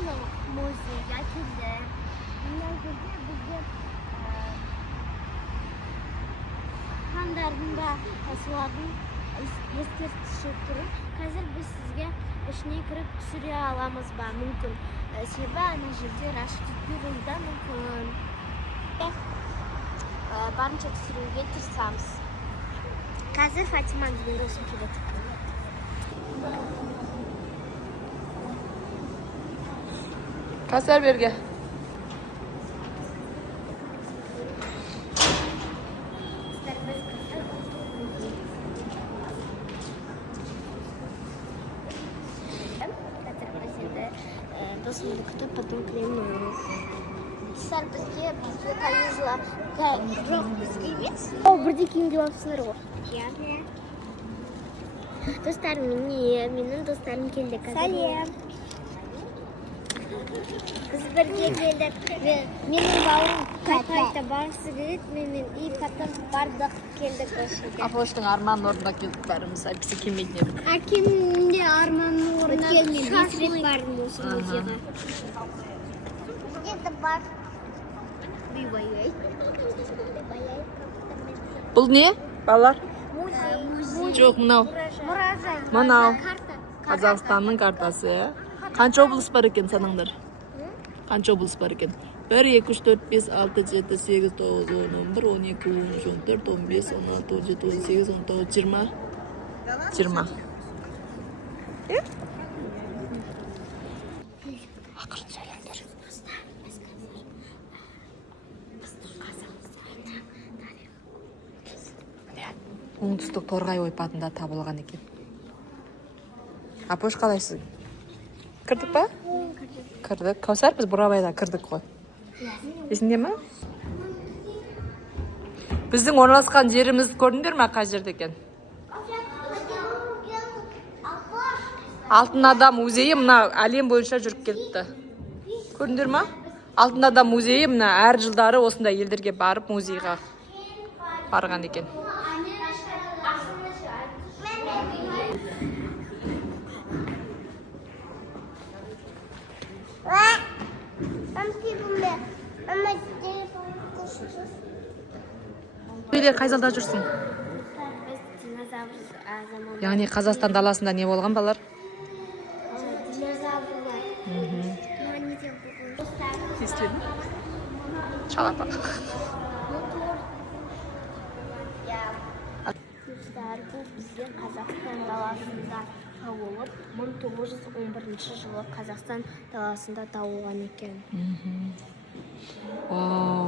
осындай музейге келді. Мына жерде бізге хандардың да солардың ескерткіші тұр. Қазір біз сізге ішіне кіріп түсіре аламыз ба? Мүмкін. Себебі ана жерде рашид кетпеуі да мүмкін. Барынша түсіруге тырысамыз. Қазір Фатима деген досым келеді. Kasar berge. Досымды күтіп, потом кіреміз. Сіздер бізге повезло. Жоқ, бізге емес. Бірде киімге алыпсыңдар ғой. Достарым, менің достарым келді. Сәлем. Біз бірге келдік. Менің бауырым қайта барғысы келеді. Мен и потом бардық келдік осыға. Apoş'tың арманын орындап келдік бәріміз. Әйтпесе келмейтін едік. Әкемде арманның орындап мен 5 рет бардым осы музейға. Где-то бар. Бұл не? Балалар? Музей. Жоқ, мынау. Мұражай. Мынау. Карта. Қазақстанның картасы. Қанша облыс бар екен санаңдар? Қанша облыс бар екен? 1, 2, 3, 4, 5, 6, 7, 8, 9, 10, 11, 12, 13, 14, 15, 16, 17, 18, 19, 20. 20. Ақырын сөйлеңдер. Оңтүстік Торғай ойпатында табылған екен. Апош қалайсың? Кірдік па? Кірдік. Каусар, біз Бурабайда кірдік қой. Есіңде ме? Біздің орналасқан жерімізді көрдіңдер ме? Қай жерде екен? Алтын адам музейі мына әлем бойынша жүріп кетті. Көрдіңдер ме? Алтын адам музейі мына әр жылдары осындай елдерге барып музейға барған екен. Қай залда жүрсің? Яғни Қазақстан даласында не болған балар? Естедің? Шалапа. Бұл бізде Қазақстан даласында тауылып, 1911 жылы Қазақстан даласында тауылған екен. Вау.